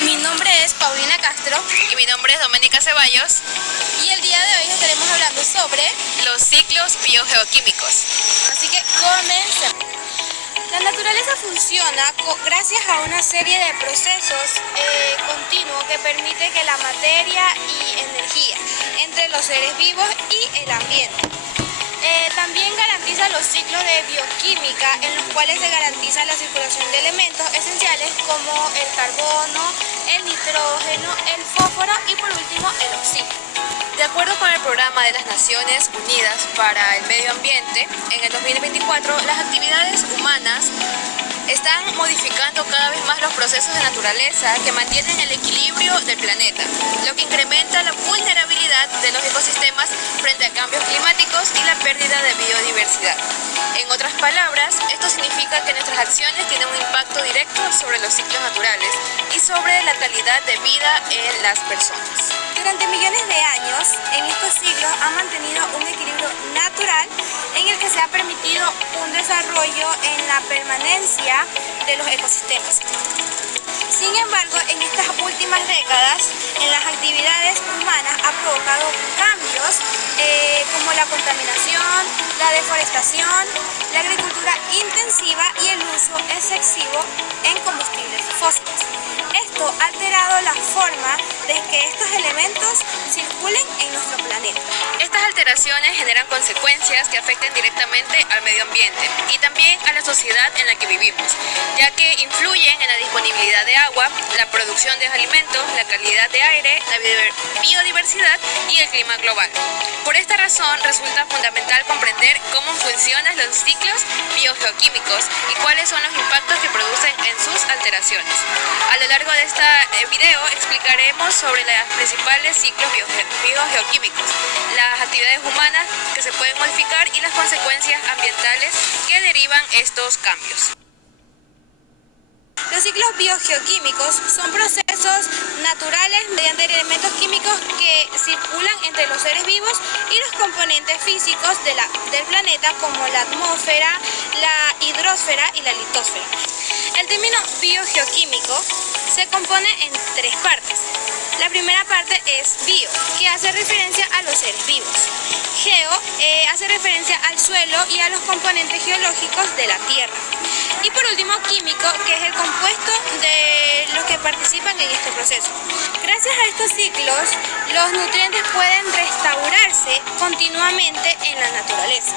mi nombre es Paulina Castro y mi nombre es Doménica Ceballos y el día de hoy estaremos hablando sobre los ciclos biogeoquímicos. Así que comencemos. La naturaleza funciona gracias a una serie de procesos continuos que permite que la materia y energía entre los seres vivos y el ambiente. También garantiza los ciclos de bioquímica en los cuales se garantiza la circulación de elementos esenciales como el carbono, el nitrógeno, el fósforo y por último el oxígeno. De acuerdo con el Programa de las Naciones Unidas para el Medio Ambiente, en el 2024 las actividades humanas están modificando cada vez más los procesos de naturaleza que mantienen el equilibrio del planeta, lo que incrementa la vulnerabilidad de los ecosistemas frente a cambios climáticos y la pérdida de biodiversidad. En otras palabras, esto significa que nuestras acciones tienen un impacto directo sobre los ciclos naturales y sobre la calidad de vida en las personas. Durante millones de años, en estos siglos han mantenido un equilibrio natural en el que se ha permitido un desarrollo en la permanencia de los ecosistemas. Sin embargo, en estas últimas décadas, en las actividades humanas ha provocado cambios como la contaminación, la deforestación, la agricultura intensiva y el uso excesivo en combustibles fósiles. Esto ha alterado la forma de que estos elementos circulen en nuestro planeta. Estas alteraciones generan consecuencias que afectan directamente al medio ambiente y también a la sociedad en la que vivimos, ya que influyen en la disponibilidad de agua, la producción de alimentos, la calidad de aire, la biodiversidad y el clima global. Por esta razón, resulta fundamental comprender cómo funcionan los ciclos biogeoquímicos y cuáles son los impactos que producen en sus alteraciones. A lo largo de este video explicaremos sobre los principales ciclos biogeoquímicos, las actividades humanas que se pueden modificar y las consecuencias ambientales que derivan estos cambios. Los ciclos biogeoquímicos son procesos naturales mediante elementos químicos que circulan entre los seres vivos y los componentes físicos del planeta como la atmósfera, la hidrosfera y la litosfera. El término biogeoquímico se compone en tres partes. La primera parte es bio, que hace referencia a los seres vivos. Geo hace referencia al suelo y a los componentes geológicos de la Tierra. Y por último, químico, que es el compuesto de los que participan en este proceso. Gracias a estos ciclos, los nutrientes pueden restaurarse continuamente en la naturaleza.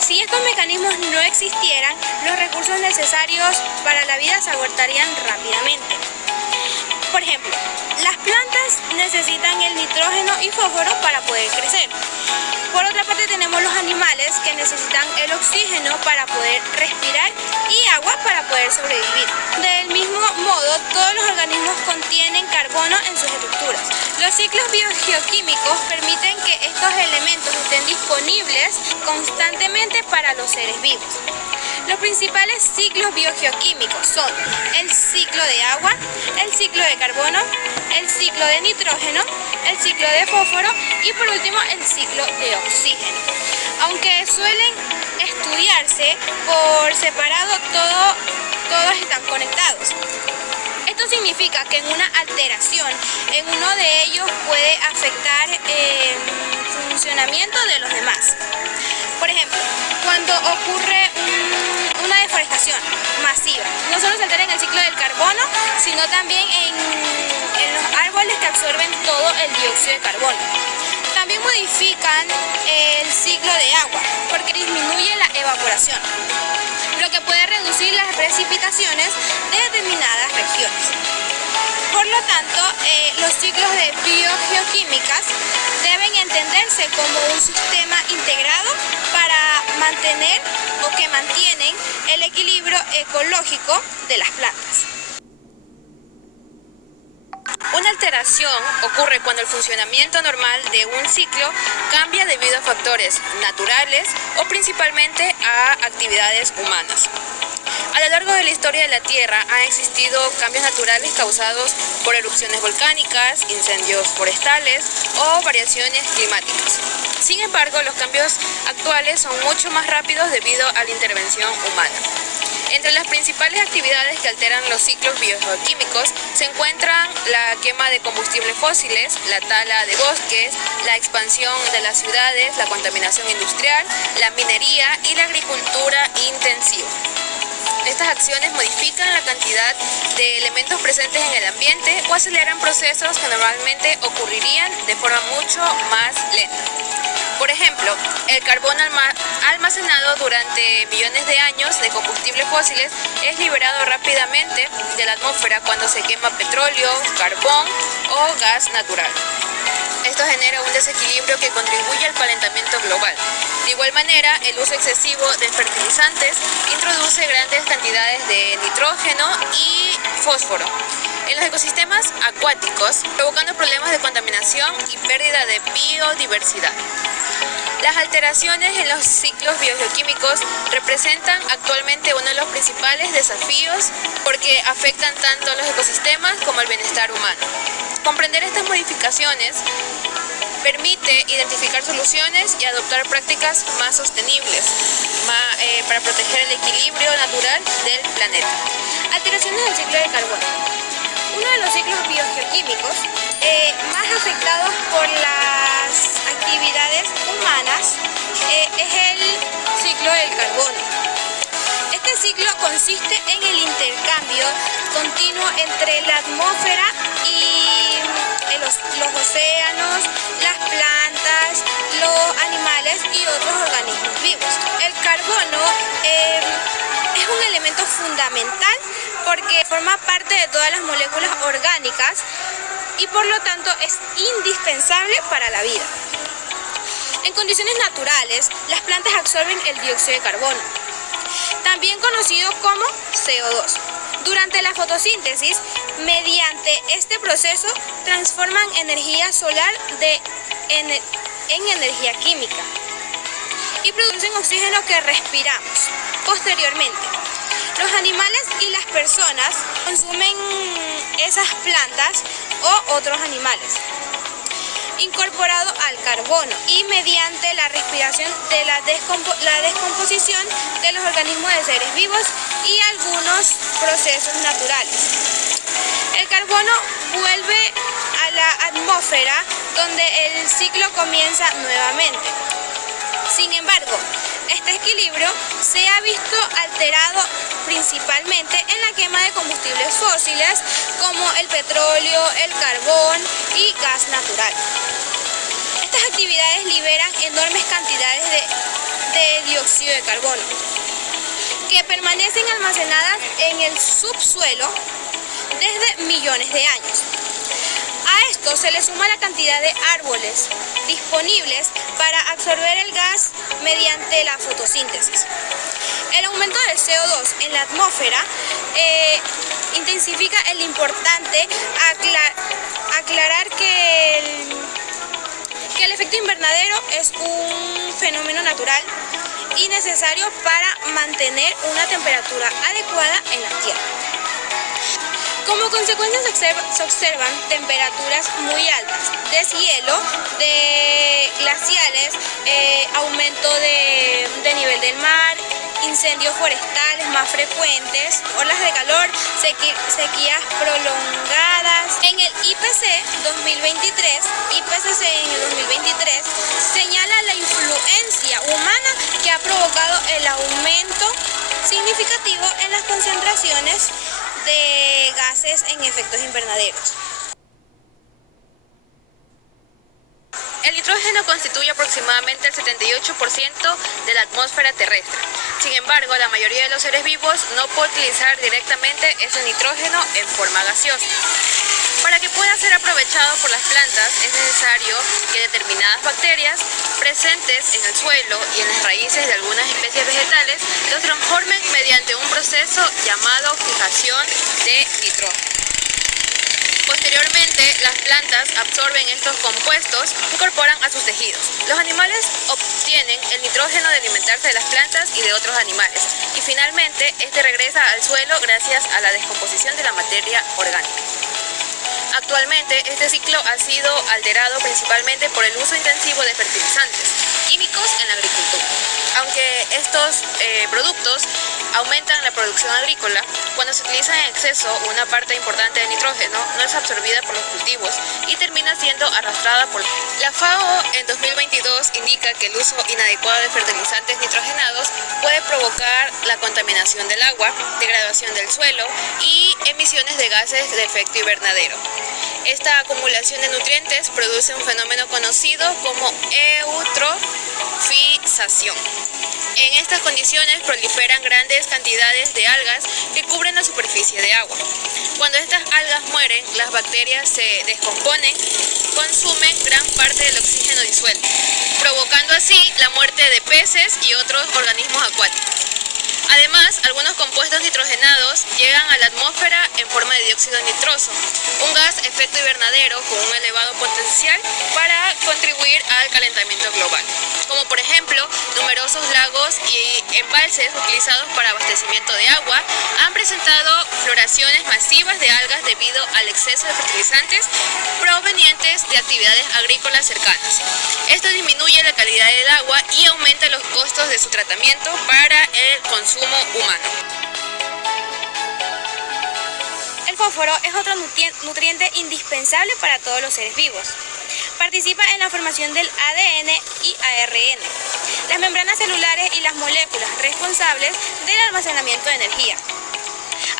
Si estos mecanismos no existieran, los recursos necesarios para la vida se agotarían rápidamente. Por ejemplo, las plantas necesitan el nitrógeno y fósforo para poder crecer. Por otra parte tenemos los animales que necesitan el oxígeno para poder respirar y agua para poder sobrevivir. Del mismo modo, todos los organismos contienen carbono en sus estructuras. Los ciclos biogeoquímicos permiten que estos elementos estén disponibles constantemente para los seres vivos. Los principales ciclos biogeoquímicos son el ciclo de agua, el ciclo de carbono, el ciclo de nitrógeno, el ciclo de fósforo y por último el ciclo de oxígeno. Aunque suelen estudiarse por separado, todos están conectados. Esto significa que en una alteración en uno de ellos puede afectar el funcionamiento de los demás. Por ejemplo, cuando ocurre una deforestación masiva, no solo se altera en el ciclo del carbono, sino también en los árboles que absorben todo el dióxido de carbono. También modifican el ciclo de agua, porque disminuye la evaporación, lo que puede reducir las precipitaciones de determinadas regiones. Por lo tanto, los ciclos de biogeoquímicas deben entenderse como un sistema integrado para mantener o que mantienen el equilibrio ecológico de las plantas. Una alteración ocurre cuando el funcionamiento normal de un ciclo cambia debido a factores naturales o principalmente a actividades humanas. A lo largo de la historia de la Tierra han existido cambios naturales causados por erupciones volcánicas, incendios forestales o variaciones climáticas. Sin embargo, los cambios actuales son mucho más rápidos debido a la intervención humana. Entre las principales actividades que alteran los ciclos biogeoquímicos se encuentran la quema de combustibles fósiles, la tala de bosques, la expansión de las ciudades, la contaminación industrial, la minería y la agricultura intensiva. Estas acciones modifican la cantidad de elementos presentes en el ambiente o aceleran procesos que normalmente ocurrirían de forma mucho más lenta. Por ejemplo, el carbón almacenado durante millones de años de combustibles fósiles es liberado rápidamente de la atmósfera cuando se quema petróleo, carbón o gas natural. Esto genera un desequilibrio que contribuye al calentamiento global. De igual manera, el uso excesivo de fertilizantes introduce grandes cantidades de nitrógeno y fósforo en los ecosistemas acuáticos, provocando problemas de contaminación y pérdida de biodiversidad. Las alteraciones en los ciclos biogeoquímicos representan actualmente uno de los principales desafíos porque afectan tanto a los ecosistemas como al bienestar humano. Comprender estas modificaciones permite identificar soluciones y adoptar prácticas más sostenibles para proteger el equilibrio natural del planeta. Alteraciones del ciclo del carbono. Uno de los ciclos biogeoquímicos más afectados por las actividades humanas es el ciclo del carbono. Este ciclo consiste en el intercambio continuo entre la atmósfera y los océanos, las plantas, los animales y otros organismos vivos. El carbono es un elemento fundamental porque forma parte de todas las moléculas orgánicas y por lo tanto es indispensable para la vida. En condiciones naturales, las plantas absorben el dióxido de carbono, también conocido como CO2. Durante la fotosíntesis, mediante este proceso, transforman energía solar en energía química y producen oxígeno que respiramos. Posteriormente, los animales y las personas consumen esas plantas o otros animales, incorporado al carbono y mediante la respiración de la descomposición de los organismos de seres vivos y algunos procesos naturales. El carbono vuelve a la atmósfera donde el ciclo comienza nuevamente. Sin embargo, este equilibrio se ha visto alterado principalmente en la quema de combustibles fósiles como el petróleo, el carbón y gas natural. Estas actividades liberan enormes cantidades de dióxido de carbono que permanecen almacenadas en el subsuelo desde millones de años. A esto se le suma la cantidad de árboles disponibles para absorber el gas mediante la fotosíntesis. El aumento del CO2 en la atmósfera intensifica el importante aclarar que el efecto invernadero es un fenómeno natural y necesario para mantener una temperatura adecuada en la Tierra. Como consecuencia se observan temperaturas muy altas, deshielo de glaciales, aumento de nivel del mar, incendios forestales más frecuentes, olas de calor, sequías prolongadas. En el IPCC 2023, señala la influencia humana que ha provocado el aumento significativo en las concentraciones de gases en efectos invernaderos. El nitrógeno constituye aproximadamente el 78% de la atmósfera terrestre. Sin embargo, la mayoría de los seres vivos no puede utilizar directamente ese nitrógeno en forma gaseosa. Para que pueda ser aprovechado por las plantas, es necesario que determinadas bacterias presentes en el suelo y en las raíces de algunas especies vegetales los transformen mediante un proceso llamado fijación de nitrógeno. Posteriormente, las plantas absorben estos compuestos e incorporan a sus tejidos. Los animales obtienen el nitrógeno de alimentarse de las plantas y de otros animales. Y finalmente, este regresa al suelo gracias a la descomposición de la materia orgánica. Actualmente, este ciclo ha sido alterado principalmente por el uso intensivo de fertilizantes químicos en la agricultura. Aunque estos productos aumentan la producción agrícola. Cuando se utiliza en exceso, una parte importante de nitrógeno no es absorbida por los cultivos y termina siendo arrastrada por la FAO. En 2022 indica que el uso inadecuado de fertilizantes nitrogenados puede provocar la contaminación del agua, degradación del suelo y emisiones de gases de efecto invernadero. Esta acumulación de nutrientes produce un fenómeno conocido como eutrofización. En estas condiciones proliferan grandes cantidades de algas que cubren la superficie de agua. Cuando estas algas mueren, las bacterias se descomponen, consumen gran parte del oxígeno disuelto, provocando así la muerte de peces y otros organismos acuáticos. Además, algunos compuestos nitrogenados llegan a la atmósfera en forma de dióxido nitroso, un gas efecto invernadero con un elevado potencial para contribuir al calentamiento global, como por ejemplo numerosos lagos y embalses utilizados para abastecimiento de agua han presentado floraciones masivas de algas debido al exceso de fertilizantes provenientes de actividades agrícolas cercanas. Esto disminuye la calidad del agua y aumenta los costos de su tratamiento para el consumo humano. El fósforo es otro nutriente indispensable para todos los seres vivos. Participa en la formación del ADN y ARN, las membranas celulares y las moléculas responsables del almacenamiento de energía.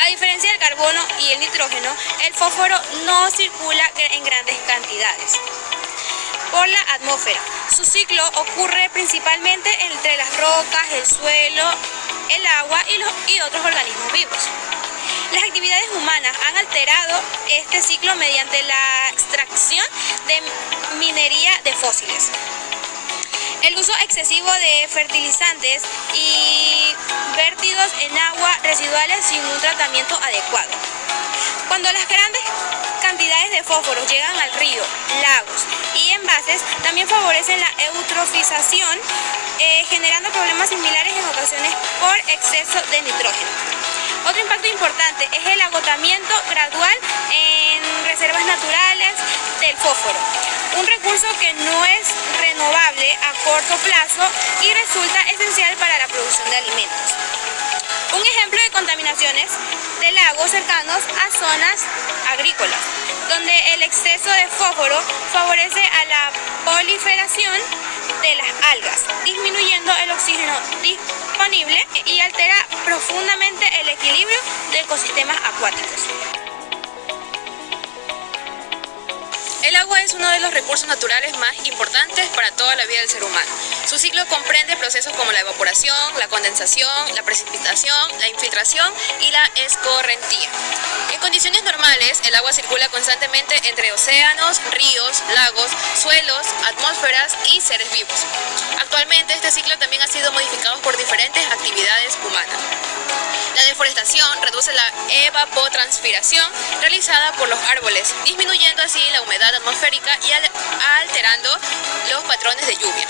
A diferencia del carbono y el nitrógeno, el fósforo no circula en grandes cantidades por la atmósfera. Su ciclo ocurre principalmente entre las rocas, el suelo, el agua y otros organismos vivos. Las actividades humanas han alterado este ciclo mediante la extracción de minería de fósiles, el uso excesivo de fertilizantes y vertidos en agua residuales sin un tratamiento adecuado. Cuando las grandes cantidades de fósforo llegan al río, lagos y envases, también favorecen la eutrofización, generando problemas similares en ocasiones por exceso de nitrógeno. Otro impacto importante es el agotamiento gradual en reservas naturales del fósforo, un recurso que no es renovable a corto plazo y resulta esencial para la producción de alimentos. Un ejemplo de contaminaciones de lagos cercanos a zonas agrícolas, donde el exceso de fósforo favorece a la proliferación de las algas, disminuyendo el oxígeno disponible y altera profundamente el equilibrio de ecosistemas acuáticos. El agua es uno de los recursos naturales más importantes para toda la vida del ser humano. Su ciclo comprende procesos como la evaporación, la condensación, la precipitación, la infiltración y la escorrentía. En condiciones normales, el agua circula constantemente entre océanos, ríos, lagos, suelos, atmósferas y seres vivos. Actualmente, este ciclo también ha sido modificado por diferentes actividades humanas. La deforestación reduce la evapotranspiración realizada por los árboles, disminuyendo así la humedad atmosférica y alterando los patrones de lluvia.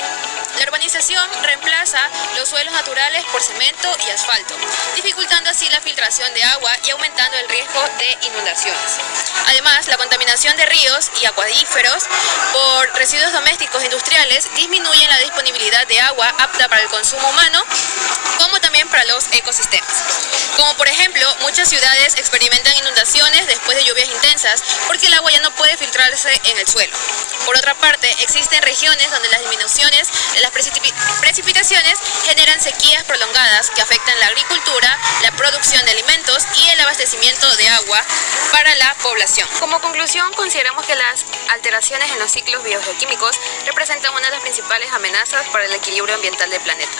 La urbanización reemplaza los suelos naturales por cemento y asfalto, dificultando así la filtración de agua y aumentando el riesgo de inundaciones. Además, la contaminación de ríos y acuíferos por residuos domésticos e industriales disminuyen la disponibilidad de agua apta para el consumo humano, como también para los ecosistemas. Como por ejemplo, muchas ciudades experimentan inundaciones después de lluvias intensas porque el agua ya no puede filtrarse en el suelo. Por otra parte, existen regiones donde las disminuciones de las precipitaciones generan sequías prolongadas que afectan la agricultura, la producción de alimentos y el abastecimiento de agua para la población. Como conclusión, consideramos que las alteraciones en los ciclos biogeoquímicos representan una de las principales amenazas para el equilibrio ambiental del planeta.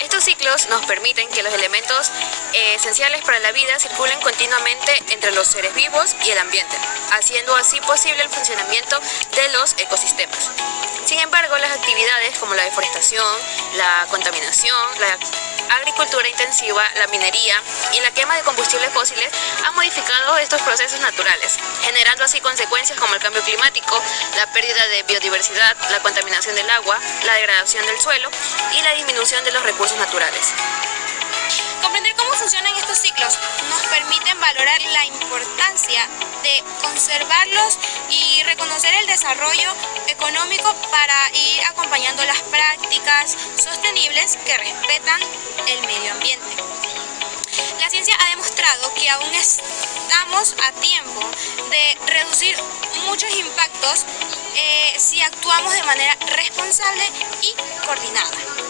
Estos ciclos nos permiten que los elementos esenciales para la vida circulen continuamente entre los seres vivos y el ambiente, haciendo así posible el funcionamiento de los ecosistemas. Sin embargo, las actividades como la deforestación, la contaminación, la agricultura intensiva, la minería y la quema de combustibles fósiles han modificado estos procesos naturales, generando así consecuencias como el cambio climático, la pérdida de biodiversidad, la contaminación del agua, la degradación del suelo y la disminución de los recursos naturales. Comprender cómo funcionan estos ciclos nos permite valorar la importancia de conservarlos y reconocer el desarrollo económico para ir acompañando las prácticas sostenibles que respetan el medio ambiente. ciencia ha demostrado que aún estamos a tiempo de reducir muchos impactos si actuamos de manera responsable y coordinada.